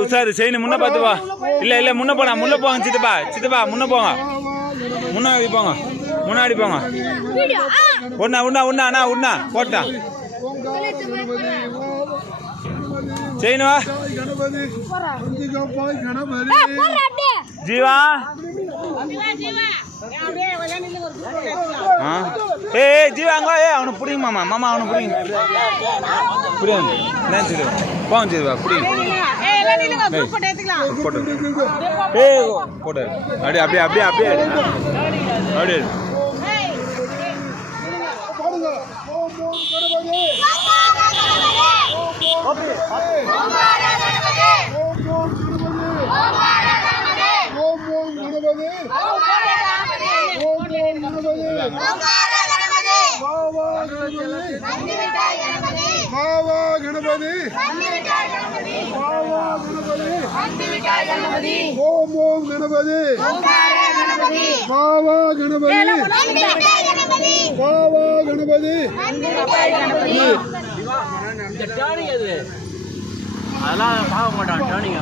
உஷாரு செயின் முன்ன பார்த்து வா. இல்ல முன்ன போனா முன்ன போங்க சித்தப்பா முன்ன போங்க. முன்னாடி போங்க உண்ணா போட்டா செயினுவா ஜீவா. ஜீவா அங்க அவனை பிடிங்க மாமா அவனை பிடிங்க நினைச்சிரு போங்க ஜீவா பிடிங்க போட்டு போட்டு அப்படியே அதெல்லாம் பார்க்க மாட்டான் டேர்னிங்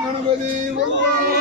गणपति